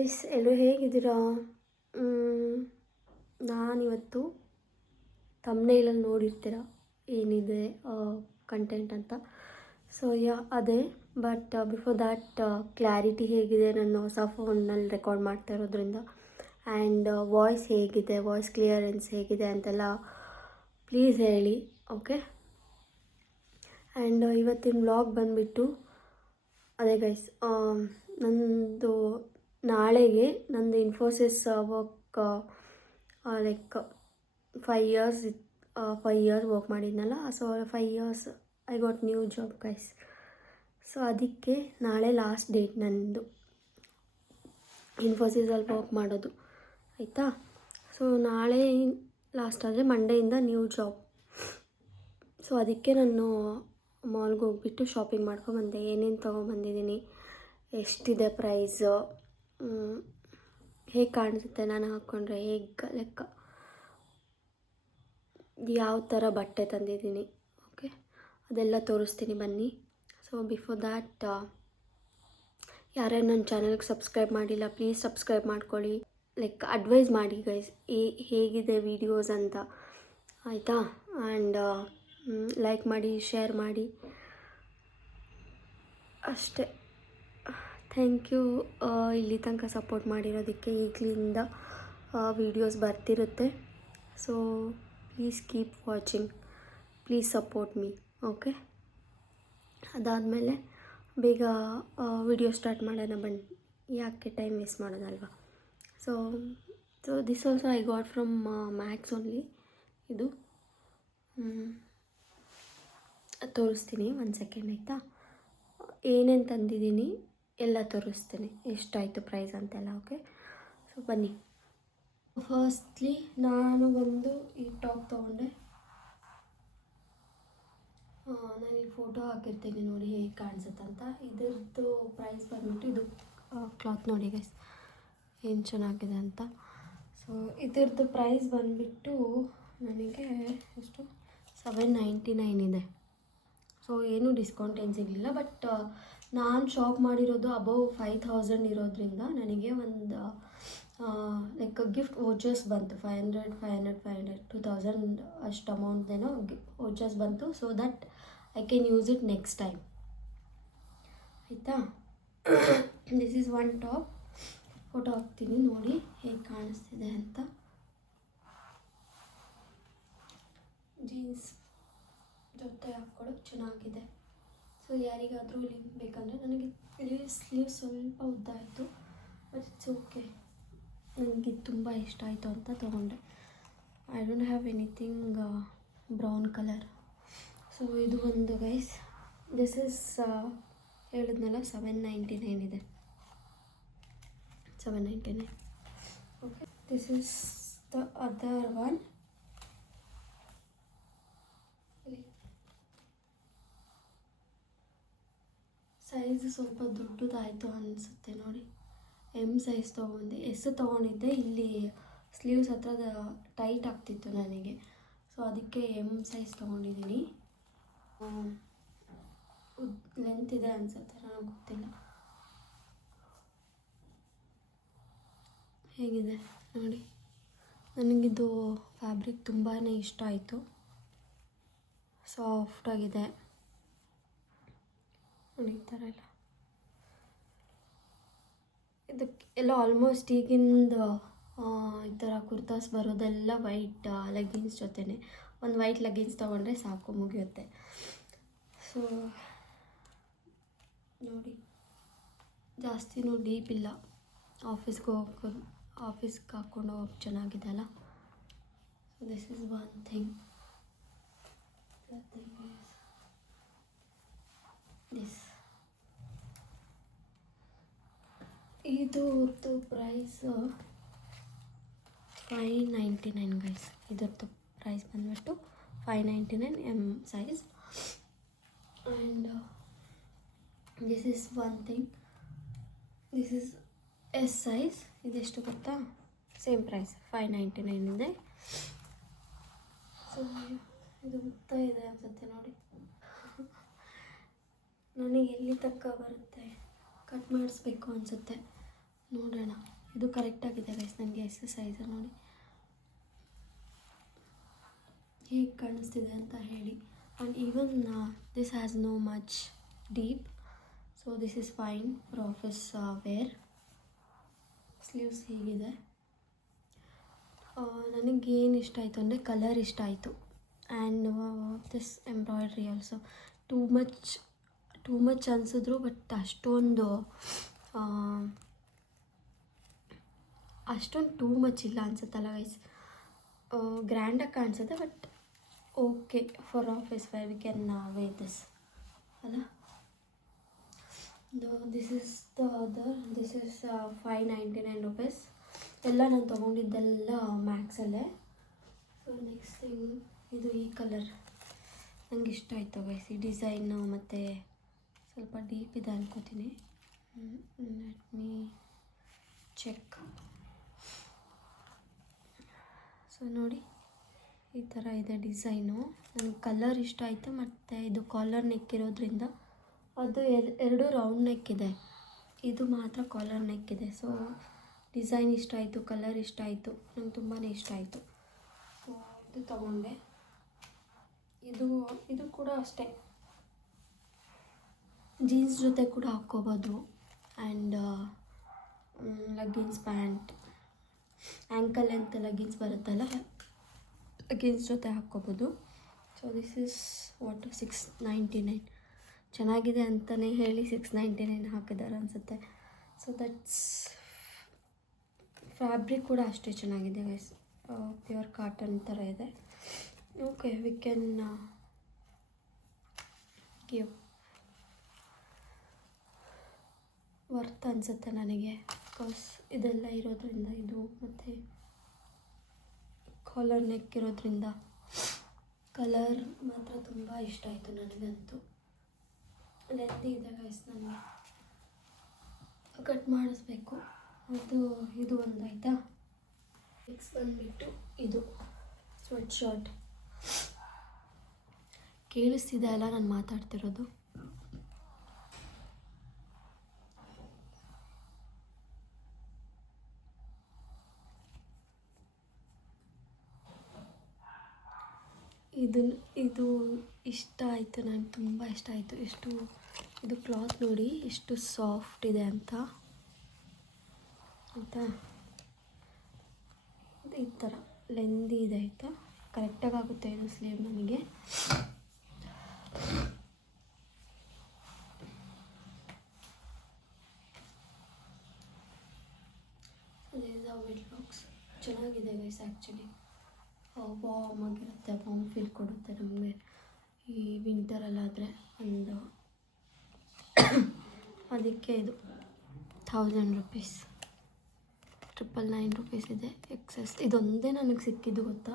Guys, ಎಲ್ಲರೂ ಹೇಗಿದ್ದೀರಾ? ನಾನಿವತ್ತು ಥಂಬ್ನೇಲಲ್ಲಿ ನೋಡಿರ್ತೀರ ಏನಿದೆ ಕಂಟೆಂಟ್ ಅಂತ. ಸೊ ಅದೇ. ಬಟ್ ಬಿಫೋರ್ ದ್ಯಾಟ್ ಕ್ಲಾರಿಟಿ ಹೇಗಿದೆ ನನ್ನ ಹೊಸ ಫೋನ್ನಲ್ಲಿ ರೆಕಾರ್ಡ್ ಮಾಡ್ತಾ ಇರೋದ್ರಿಂದ, ಆ್ಯಂಡ್ ವಾಯ್ಸ್ ಹೇಗಿದೆ, ವಾಯ್ಸ್ ಕ್ಲಿಯರೆನ್ಸ್ ಹೇಗಿದೆ ಅಂತೆಲ್ಲ ಪ್ಲೀಸ್ ಹೇಳಿ, ಓಕೆ? ಆ್ಯಂಡ್ ಇವತ್ತಿನ ವ್ಲಾಗ್ ಬಂದುಬಿಟ್ಟು ಅದೇ ಗೈಸ್, ನಾಳೆಗೆ ನಂದು Infosys work like 5 years work ಮಾಡಿದ್ನಲ್ಲ. So 5 years I got new job guys. So ಅದಕ್ಕೆ ನಾಳೆ ಲಾಸ್ಟ್ ಡೇಟ್ ನನ್ನದು ಇನ್ಫೋಸಿಸಲ್ಲಿ ವರ್ಕ್ ಮಾಡೋದು, ಆಯಿತಾ? ಸೊ ನಾಳೆ ಲಾಸ್ಟ್ ಆದರೆ ಮಂಡೆಯಿಂದ ನ್ಯೂ ಜಾಬ್. ಸೊ ಅದಕ್ಕೆ ನಾನು ಮಾಲ್ಗೆ ಹೋಗ್ಬಿಟ್ಟು ಶಾಪಿಂಗ್ ಮಾಡ್ಕೊಬಂದೆ. ಏನೇನು ತೊಗೊಂಬಂದಿದ್ದೀನಿ, ಎಷ್ಟಿದೆ ಪ್ರೈಸು, ಹೇಗೆ ಕಾಣಿಸುತ್ತೆ ನಾನು ಹಾಕ್ಕೊಂಡ್ರೆ, ಹೇಗೆ ಲೆಕ್ಕ, ಯಾವ ಥರ ಬಟ್ಟೆ ತಂದಿದ್ದೀನಿ, ಓಕೆ? ಅದೆಲ್ಲ ತೋರಿಸ್ತೀನಿ ಬನ್ನಿ. ಸೊ ಬಿಫೋರ್ ದ್ಯಾಟ್, ಯಾರ್ಯಾರು ನನ್ನ ಚಾನಲ್ಗೆ ಸಬ್ಸ್ಕ್ರೈಬ್ ಮಾಡಿಲ್ಲ ಪ್ಲೀಸ್ ಸಬ್ಸ್ಕ್ರೈಬ್ ಮಾಡ್ಕೊಳ್ಳಿ. ಲೈಕ್ ಅಡ್ವೈಸ್ ಮಾಡಿ ಗೈಸ್, ಹೇಗಿದೆ ವೀಡಿಯೋಸ್ ಅಂತ, ಆಯಿತಾ? ಆ್ಯಂಡ್ ಲೈಕ್ ಮಾಡಿ, ಶೇರ್ ಮಾಡಿ, ಅಷ್ಟೇ. ಥ್ಯಾಂಕ್ ಯು ಇಲ್ಲಿ ತನಕ ಸಪೋರ್ಟ್ ಮಾಡಿರೋದಕ್ಕೆ. ಈಗಲಿಂದ ವೀಡಿಯೋಸ್ ಬರ್ತಿರುತ್ತೆ. So please keep watching, please support me, okay? ಅದಾದಮೇಲೆ ಬೇಗ ವಿಡಿಯೋ ಸ್ಟಾರ್ಟ್ ಮಾಡೋಣ ಬನ್ನಿ, ಯಾಕೆ ಟೈಮ್ ವೇಸ್ಟ್ ಮಾಡೋದಲ್ವಾ? So this also I got from Max only. ಇದು ತೋರಿಸ್ತೀನಿ, 1 ಸೆಕೆಂಡ್, ಆಯಿತಾ? ಏನೇನು ತಂದಿದ್ದೀನಿ ಎಲ್ಲ ತೋರಿಸ್ತೀನಿ, ಎಷ್ಟಾಯಿತು ಪ್ರೈಸ್ ಅಂತೆಲ್ಲ, ಓಕೆ? ಸೊ ಬನ್ನಿ. ಫಸ್ಟ್ಲಿ ನಾನು ಬಂದು ಈ ಟಾಪ್ ತೊಗೊಂಡೆ. ನಾನು ಈ ಫೋಟೋ ಹಾಕಿರ್ತೀನಿ ನೋಡಿ ಹೇಗೆ ಕಾಣಿಸುತ್ತಂತ. ಇದ್ರದ್ದು ಪ್ರೈಸ್ ಬಂದ್ಬಿಟ್ಟು, ಇದು ಕ್ಲಾತ್ ನೋಡಿ ಗೈಸ್ ಏನು ಚೆನ್ನಾಗಿದೆ ಅಂತ. ಸೊ ಇದ್ರದ್ದು ಪ್ರೈಸ್ ಬಂದುಬಿಟ್ಟು ನನಗೆ ಎಷ್ಟು, 799 ಇದೆ. ಸೊ ಏನೂ ಡಿಸ್ಕೌಂಟ್ ಏನು ಸಿಗಲಿಲ್ಲ. ಬಟ್ ನಾನು ಶಾಪ್ ಮಾಡಿರೋದು ಅಬೌವ್ 5000 ಇರೋದ್ರಿಂದ ನನಗೆ ಒಂದು ಲೈಕ್ ಗಿಫ್ಟ್ ವೋಚರ್ಸ್ ಬಂತು. 500 2000 ಅಷ್ಟು ಅಮೌಂಟ್ದೇನೋ ವೋಚರ್ಸ್ ಬಂತು. So that I can use it next time, ಆಯಿತಾ? This is one top. Photo ಹಾಕ್ತೀನಿ ನೋಡಿ ಹೇಗೆ ಕಾಣಿಸ್ತಿದೆ ಅಂತ. ಜೀನ್ಸ್ ಜೊತೆ ಹಾಕ್ಕೊಳ್ಳೋಕೆ ಚೆನ್ನಾಗಿದೆ. ಸೊ ಯಾರಿಗಾದರೂ ಲಿಂಕ್ ಬೇಕಂದರೆ, ನನಗೆ ಸ್ಲೀವ್ ಸ್ವಲ್ಪ ಉದ್ದ ಆಯಿತು, ಬಟ್ ಇಟ್ಸ್ ಓಕೆ. ನನಗೆ ತುಂಬ ಇಷ್ಟ ಆಯಿತು ಅಂತ ತೊಗೊಂಡೆ. I don't have anything brown colour. So ಇದು ಒಂದು ಗೈಸ್, ದಿಸ್ ಇಸ್ ಹೇಳಿದ್ನಲ್ಲ 799 ಇದೆ, 799, okay? This is the other one. Size ಸ್ವಲ್ಪ ದೊಡ್ಡದಾಯಿತು ಅನಿಸುತ್ತೆ ನೋಡಿ. ಎಮ್ ಸೈಜ್ ತೊಗೊಂಡೆ, ಎಸ್ ತೊಗೊಂಡಿದ್ದೆ. ಇಲ್ಲಿ ಸ್ಲೀವ್ಸ್ ಹತ್ರ ಟೈಟ್ ಆಗ್ತಿತ್ತು ನನಗೆ, ಸೊ ಅದಕ್ಕೆ ಎಮ್ ಸೈಜ್ ತೊಗೊಂಡಿದ್ದೀನಿ. ಲೆಂತ್ ಇದೆ ಅನಿಸುತ್ತೆ, ನನಗೆ ಗೊತ್ತಿಲ್ಲ. ಹೇಗಿದೆ ನೋಡಿ. ನನಗಿದು ಫ್ಯಾಬ್ರಿಕ್ ತುಂಬಾ ಇಷ್ಟ ಆಯಿತು, ಸಾಫ್ಟಾಗಿದೆ ನೋಡಿ. ಈ ಥರ ಎಲ್ಲ ಇದಕ್ಕೆ ಎಲ್ಲ ಆಲ್ಮೋಸ್ಟ್ ಈಗಿಂದು ಈ ಥರ ಕುರ್ತಾಸ್ ಬರೋದೆಲ್ಲ ವೈಟ್ ಲೆಗ್ಗಿನ್ಸ್ ಜೊತೆನೆ. ಒಂದು ವೈಟ್ ಲೆಗ್ಗಿನ್ಸ್ ತೊಗೊಂಡ್ರೆ ಸಾಕು, ಮುಗಿಯುತ್ತೆ. ಸೊ ನೋಡಿ, ಜಾಸ್ತಿನೂ ಡೀಪ್ ಇಲ್ಲ, ಆಫೀಸ್ಗೆ ಹಾಕ್ಕೊಂಡು ಹೋಗಿ ಚೆನ್ನಾಗಿದೆ ಅಲ್ಲ. So this is one thing. This ಇದ್ರದ್ದು ಪ್ರೈಸ್ 599 ಗೈಸ್. ಇದ್ರದ್ದು ಪ್ರೈಸ್ ಬಂದುಬಿಟ್ಟು 599 M size. And this is one thing, this is S size. ಇದೆಷ್ಟು ಗೊತ್ತಾ? ಸೇಮ್ ಪ್ರೈಸ್ 599 ಇದೆ. ಸೊ ಇದು ಉದ್ದ ಇದೆ ಅನಿಸುತ್ತೆ ನೋಡಿ. ನನಗೆ ಎಲ್ಲಿ ತನಕ ಬರುತ್ತೆ, ಕಟ್ ಮಾಡಿಸ್ಬೇಕು ಅನಿಸುತ್ತೆ. ನೋಡೋಣ, ಇದು ಕರೆಕ್ಟಾಗಿದೆ ಗೈಸ್ ನನಗೆ ಎಸ್ ಸೈಜ್ ನೋಡಿ ಹೇಗೆ ಕಾಣಿಸ್ತಿದೆ ಅಂತ ಹೇಳಿ. And even this has no much deep, so this is fine for office wear. Sleeves ಹೀಗಿದೆ. ನನಗೇನು ಇಷ್ಟ ಆಯಿತು ಅಂದರೆ ಕಲರ್ ಇಷ್ಟ ಆಯಿತು. And this embroidery also too much ಅನಿಸಿದ್ರು, ಬಟ್ ಅಷ್ಟೊಂದು ಟೂ ಮಚ್ ಇಲ್ಲ ಅನ್ಸುತ್ತಲ್ಲ ಗೈಸ್. ಗ್ರ್ಯಾಂಡಾಗಿ ಕಾಣಿಸುತ್ತೆ, but okay for office wear we can wear this ಅಲ್ಲ. This is the other, this is 599 rupees. ಎಲ್ಲ ನಾನು ತೊಗೊಂಡಿದ್ದೆಲ್ಲ ಮ್ಯಾಕ್ಸಲ್ಲೇ. ಸೊ ನೆಕ್ಸ್ಟ್ ಥಿಂಗ್, ಇದು ಈ ಕಲರ್ ನನಗೆ ಇಷ್ಟ ಆಯಿತು ಗೈಸ್. ಈ ಡಿಸೈನು ಮತ್ತು ಸ್ವಲ್ಪ ಡೀಪ್ ಇದೆ ಅನ್ಕೋತೀನಿ. Let me check. ಸೊ ನೋಡಿ, ಈ ಥರ ಇದೆ ಡಿಸೈನು. ನನಗೆ ಕಲರ್ ಇಷ್ಟ ಆಯಿತು. ಮತ್ತು ಇದು ಕಾಲರ್ ನೆಕ್ ಇರೋದ್ರಿಂದ, ಅದು ಎರಡು ರೌಂಡ್ ನೆಕ್ ಇದೆ, ಇದು ಮಾತ್ರ ಕಾಲರ್ ನೆಕ್ ಇದೆ. ಸೊ ಡಿಸೈನ್ ಇಷ್ಟ ಆಯಿತು, ಕಲರ್ ಇಷ್ಟ ಆಯಿತು, ನಂಗೆ ತುಂಬಾ ಇಷ್ಟ ಆಯಿತು. ಸೊ ಇದು ತೊಗೊಂಡೆ. ಇದು ಕೂಡ ಅಷ್ಟೇ, ಜೀನ್ಸ್ ಜೊತೆ ಕೂಡ ಹಾಕ್ಕೋಬೋದು. And leggings pant, ankle length leggings ಬರುತ್ತಲ್ಲ, ಲಗ್ಗಿನ್ಸ್ ಜೊತೆ ಹಾಕ್ಕೋಬೋದು. So this is 699. ಚೆನ್ನಾಗಿದೆ ಅಂತಲೇ ಹೇಳಿ 699 ಹಾಕಿದ್ದಾರೆ ಅನಿಸುತ್ತೆ. ಸೊ ದಟ್ಸ್ ಫ್ಯಾಬ್ರಿಕ್ ಕೂಡ ಅಷ್ಟೇ ಚೆನ್ನಾಗಿದೆ ಗೈಸ್, ಪ್ಯೂರ್ ಕಾಟನ್ ಥರ ಇದೆ. Okay, we can give worth ಅನಿಸುತ್ತೆ ನನಗೆ, ಬಿಕಾಸ್ ಇದೆಲ್ಲ ಇರೋದ್ರಿಂದ, ಇದು ಮತ್ತು ಕಾಲರ್ ನೆಕ್ ಇರೋದ್ರಿಂದ. ಕಲರ್ ಮಾತ್ರ ತುಂಬ ಇಷ್ಟ ಆಯಿತು ನನಗಂತೂ. ಲೆಂತ್ ಇದೆ ಗೈಸ್, ನನಗೆ ಕಟ್ ಮಾಡಿಸ್ಬೇಕು. ಇದು ಒಂದಾಯ್ತಾ. ನೆಕ್ಸ್ಟ್ ಬಂದುಬಿಟ್ಟು ಇದು ಸ್ವೆಟ್ ಶರ್ಟ್. ಕೇಳಿಸ್ತಿದೆ ಅಲ್ಲ ನಾನು ಮಾತಾಡ್ತಿರೋದು? ಇದು ಇಷ್ಟ ಆಯಿತು, ನನಗೆ ತುಂಬ ಇಷ್ಟ ಆಯಿತು. ಇದು ಕ್ಲಾತ್ ನೋಡಿ ಎಷ್ಟು ಸಾಫ್ಟ್ ಇದೆ ಅಂತ, ಆಯಿತಾ. ಈ ಥರ ಲೆಂದಿ ಇದೆ ಆಯಿತಾ, ಕರೆಕ್ಟಾಗಿ ಆಗುತ್ತೆ ಇದು ಸ್ಲೀವ್ ನಮಗೆ. ವೆಟ್ ಬಾಕ್ಸ್ ಚೆನ್ನಾಗಿದೆ ಗೈಸ್. ಆ್ಯಕ್ಚುಲಿ ವಾರ್ಮ್ ಆಗಿರುತ್ತೆ, ವಾರ್ಮ್ ಫೀಲ್ ಕೊಡುತ್ತೆ ನಮಗೆ ಈ ವಿಂಟರಲ್ಲಾದರೆ. ಒಂದು ಅದಕ್ಕೆ ಇದು 1000 rupees, 999 rupees ಇದೆ ಎಕ್ಸೆಸ್. ಇದೊಂದೇ ನನಗೆ ಸಿಕ್ಕಿದ್ದು ಗೊತ್ತಾ,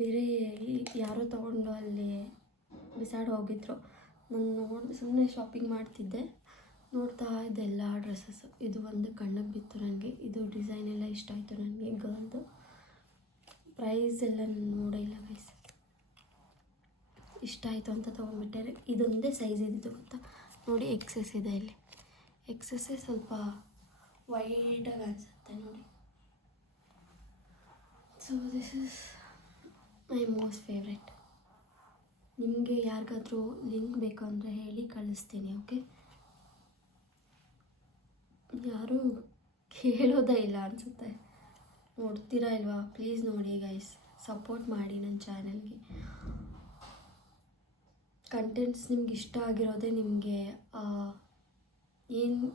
ಬೇರೆ ಯಾರೋ ತೊಗೊಂಡು ಅಲ್ಲಿ ಬಿಸಾಡಿ ಹೋಗಿದ್ರು. ನಾನು ಸುಮ್ಮನೆ ಶಾಪಿಂಗ್ ಮಾಡ್ತಿದ್ದೆ, ನೋಡ್ತಾ ಇದೆಲ್ಲ ಡ್ರೆಸ್ಸಸ್ಸು. ಇದು ಒಂದು ಕಣ್ಣಿಗೆ ಬಿತ್ತು ನನಗೆ. ಇದು ಡಿಸೈನ್ ಎಲ್ಲ ಇಷ್ಟ ಆಯಿತು ನನಗೆ. ಗರ್ಲ್ದು ಪ್ರೈಸ್ ಎಲ್ಲ ನೋಡೇ ಇಲ್ಲ ಗೈಸ್, ಇಷ್ಟ ಆಯಿತು ಅಂತ ತೊಗೊಂಡ್ಬಿಟ್ಟೆ. ಇದೊಂದೇ ಸೈಜ್ ಇದ್ದಿದ್ದು ಗೊತ್ತಾ ನೋಡಿ, ಎಕ್ಸೆಸ್ ಇದೆ ಇಲ್ಲಿ. ಎಕ್ಸೆಸ್ಸೇ ಸ್ವಲ್ಪ ವೈಡಾಗಿ ಅನಿಸುತ್ತೆ ನೋಡಿ. So this is my most favourite. ನಿಮಗೆ ಯಾರಿಗಾದ್ರೂ ಲಿಂಕ್ ಬೇಕು ಅಂದರೆ ಹೇಳಿ, ಕಳಿಸ್ತೀನಿ. ಓಕೆ, ಯಾರೂ ಕೇಳೋದೇ ಇಲ್ಲ ಅನಿಸುತ್ತೆ. ನೋಡ್ತೀರಾ ಇಲ್ವಾ? ಪ್ಲೀಸ್ ನೋಡಿ ಗೈಸ್, ಸಪೋರ್ಟ್ ಮಾಡಿ ನನ್ನ ಚಾನಲ್ಗೆ. ಕಂಟೆಂಟ್ಸ್ ನಿಮ್ಗೆ ಇಷ್ಟ ಆಗಿರೋದೇ ನಿಮಗೆ ಏನು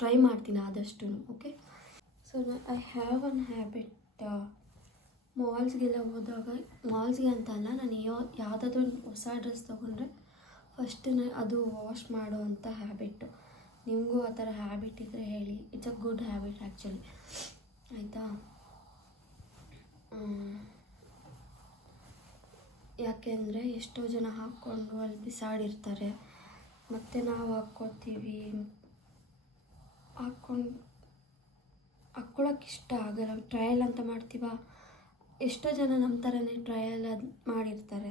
ಟ್ರೈ ಮಾಡ್ತೀನಿ ಆದಷ್ಟು. Okay, so I have one habit. ಮಾಲ್ಸ್ಗೆಲ್ಲ ಹೋದಾಗ, ಮಾಲ್ಸ್ಗೆ ಅಂತ ಅಲ್ಲ, ನಾನು ಯಾವುದಾದ್ರೂ ಒಂದು ಹೊಸ ಡ್ರೆಸ್ ತೊಗೊಂಡ್ರೆ ಫಸ್ಟ್ ಅದು ವಾಶ್ ಮಾಡುವಂಥ ಹ್ಯಾಬಿಟ್ಟು. ನಿಮಗೂ ಆ ಥರ ಹ್ಯಾಬಿಟ್ ಇದ್ದರೆ ಹೇಳಿ. It's a good habit actually, ಆಯಿತಾ. ಯಾಕೆಂದರೆ ಎಷ್ಟೋ ಜನ ಹಾಕ್ಕೊಂಡು ಅಲ್ಲಿ ಬಿಸಾಡಿರ್ತಾರೆ, ಮತ್ತು ನಾವು ಹಾಕ್ಕೋತೀವಿ. ಹಾಕ್ಕೊಳಕ್ಕೆ ಇಷ್ಟ ಆಗಲ್ಲ. ಟ್ರಯಲ್ ಅಂತ ಮಾಡ್ತೀವ, ಎಷ್ಟೋ ಜನ ನಮ್ಮ ಥರನೇ ಟ್ರಯಲ್ ಅದು ಮಾಡಿರ್ತಾರೆ.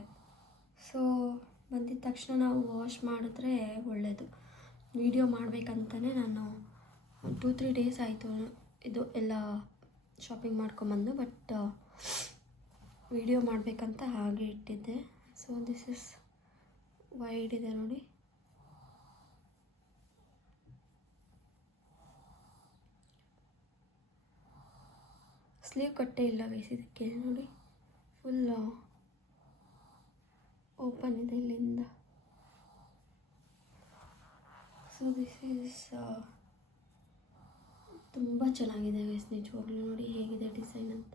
ಸೊ ಬಂದಿದ್ದ ತಕ್ಷಣ ನಾವು ವಾಶ್ ಮಾಡಿದ್ರೆ ಒಳ್ಳೆಯದು. ವೀಡಿಯೋ ಮಾಡಬೇಕಂತಲೇ ನಾನು 2-3 ಡೇಸ್ ಆಯಿತು ಇದು ಎಲ್ಲ ಶಾಪಿಂಗ್ ಮಾಡ್ಕೊಂಬಂದು. ಬಟ್ ವಿಡಿಯೋ ಮಾಡಬೇಕಂತ ಹಾಗೆ ಇಟ್ಟಿದ್ದೆ. ಸೊ ದಿಸ್ ಇಸ್ ವೈಡ್ ಇದೆ ನೋಡಿ. ಸ್ಲೀವ್ ಕಟ್ಟೇ ಇಲ್ಲ ಗೈಸ್ ಇದಕ್ಕೆ ನೋಡಿ, ಫುಲ್ ಓಪನ್ ಇದೆ ಇಲ್ಲಿಂದ. ಸೊ ದಿಸ್ ಈಸ್ ತುಂಬ ಚೆನ್ನಾಗಿದೆ ಗೈಸ್, ನಿಜವಾಗ್ಲೂ ನೋಡಿ ಹೇಗಿದೆ ಡಿಸೈನ್ ಅಂತ.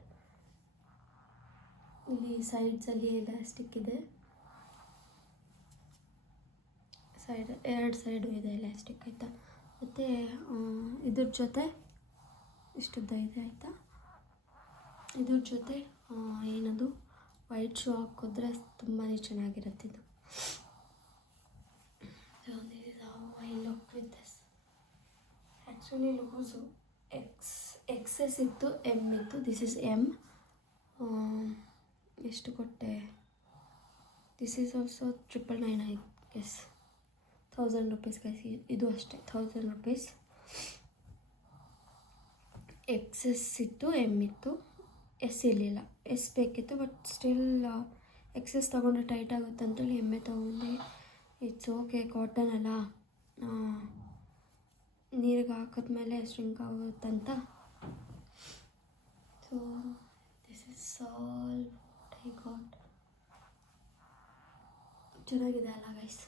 ಇಲ್ಲಿ ಸೈಡ್ಸಲ್ಲಿ ಎಲಾಸ್ಟಿಕ್ ಇದೆ, ಎರಡು ಸೈಡು ಇದೆ ಎಲಾಸ್ಟಿಕ್ ಆಯಿತಾ. ಮತ್ತು ಇದ್ರ ಜೊತೆ ಇಷ್ಟುದ್ದ ಇದೆ ಆಯಿತಾ. ಇದ್ರ ಜೊತೆ ಏನದು ವೈಟ್ ಶೂ ಹಾಕಿದ್ರೆ ತುಂಬಾ ಚೆನ್ನಾಗಿರುತ್ತೆ ಇದು. So this is how I look with this. Actually loose XS ಇತ್ತು, ಎಮ್ ಇತ್ತು. This is M. ಎಷ್ಟು ಕೊಟ್ಟೆ? This is also 999 I guess. 1000 rupees guys. ಇದು ಅಷ್ಟೇ 1000 ರೂಪೀಸ್. ಎಕ್ಸೆಸ್ ಇತ್ತು, ಎಮ್ ಇತ್ತು, ಎಸ್ ಇರಲಿಲ್ಲ. ಎಸ್ ಬೇಕಿತ್ತು ಬಟ್ ಸ್ಟಿಲ್ ಎಕ್ಸೆಸ್ ತೊಗೊಂಡ್ರೆ ಟೈಟ್ ಆಗುತ್ತೆ ಅಂತೇಳಿ ಎಮ್ಮೆ ತೊಗೊಂಡೆ. ಇಟ್ಸ್ ಓಕೆ, ಕಾಟನ್ ಅಲ್ಲ, ನೀರಿಗೆ ಹಾಕಿದ್ಮೇಲೆ ಸ್ಟ್ರಿಂಕ್ ಆಗುತ್ತಂತ. So this is all I got. ಚೆನ್ನಾಗಿದೆ ಅಲ್ಲ ಗೈಸ್,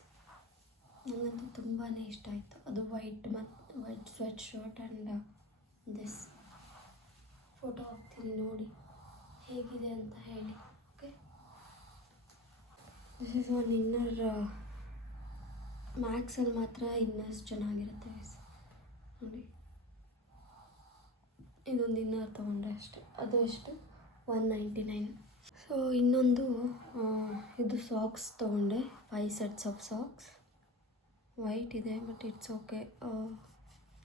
ನನಗಂತೂ ತುಂಬಾ ಇಷ್ಟ ಆಯಿತು. ಅದು white sweatshirt and this. Photo ಹಾಕ್ತೀನಿ ನೋಡಿ ಹೇಗಿದೆ ಅಂತ ಹೇಳಿ. Okay, this is one inner. ಮ್ಯಾಕ್ಸಲ್ಲಿ ಮಾತ್ರ ಇನ್ನರ್ಸ್ ಚೆನ್ನಾಗಿರುತ್ತೆ ಗೈಸ್ ನೋಡಿ. ಇದೊಂದು ಇನ್ನರ್ ತೊಗೊಂಡ್ರೆ ಅಷ್ಟೆ, ಅದು ಅಷ್ಟು 199. ಸೊ ಇನ್ನೊಂದು ಇದು ಸಾಕ್ಸ್ ತೊಗೊಂಡೆ, 5 ಸೆಟ್ಸ್ ಆಫ್ ಸಾಕ್ಸ್. ವೈಟ್ ಇದೆ ಬಟ್ ಇಟ್ಸ್ ಓಕೆ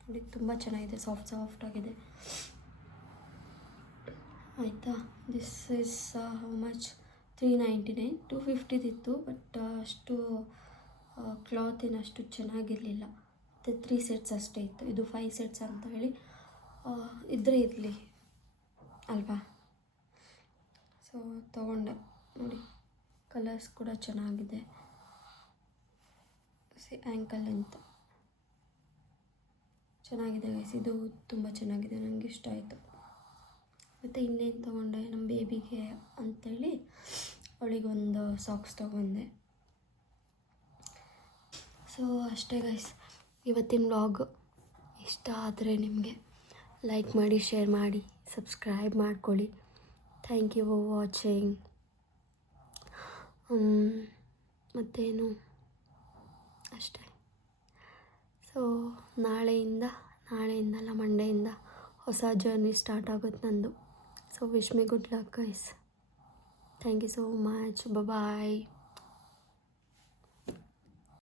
ನೋಡಿ, ತುಂಬ ಚೆನ್ನಾಗಿದೆ, ಸಾಫ್ಟ್ ಆಗಿದೆ ಆಯಿತಾ. This is how much? 399. 250 but ಅಷ್ಟು ಕ್ಲಾತ್ ಏನಷ್ಟು ಚೆನ್ನಾಗಿರಲಿಲ್ಲ. ಮತ್ತು 3 ಸೆಟ್ಸ್ ಅಷ್ಟೇ ಇತ್ತು. ಇದು 5 ಸೆಟ್ಸ್ ಅಂತ ಹೇಳಿ ಇದ್ದರೆ ಇರಲಿ ಅಲ್ವಾ. ಸೊ ತೊಗೊಂಡೆ ನೋಡಿ, ಕಲರ್ಸ್ ಕೂಡ ಚೆನ್ನಾಗಿದೆ. ಆ್ಯಂಕಲ್ ಅಂತ ಚೆನ್ನಾಗಿದೆ ಗೈಸ್, ಇದು ತುಂಬ ಚೆನ್ನಾಗಿದೆ, ನನಗೆ ಇಷ್ಟ ಆಯಿತು. ಮತ್ತು ಇನ್ನೇನು ತೊಗೊಂಡೆ, ನಮ್ಮ ಬೇಬಿಗೆ ಅಂಥೇಳಿ ಅವಳಿಗೊಂದು ಸಾಕ್ಸ್ ತೊಗೊಂಡೆ. ಸೊ ಅಷ್ಟೇ ಗೈಸ್, ಇವತ್ತಿನ ವ್ಲಾಗ್. ಇಷ್ಟ ಆದರೆ ನಿಮಗೆ ಲೈಕ್ ಮಾಡಿ, ಶೇರ್ ಮಾಡಿ, ಸಬ್ಸ್ಕ್ರೈಬ್ ಮಾಡ್ಕೊಳ್ಳಿ. Thank you for watching. ಮತ್ತೇನು ಅಷ್ಟೇ. ಸೊ ನಾಳೆಯಿಂದಲ್ಲ ಮಂಡೆಯಿಂದ ಹೊಸ ಜರ್ನಿ ಸ್ಟಾರ್ಟ್ ಆಗುತ್ತೆ ನಂದು. So wish me good luck guys. Thank you so much. Bye.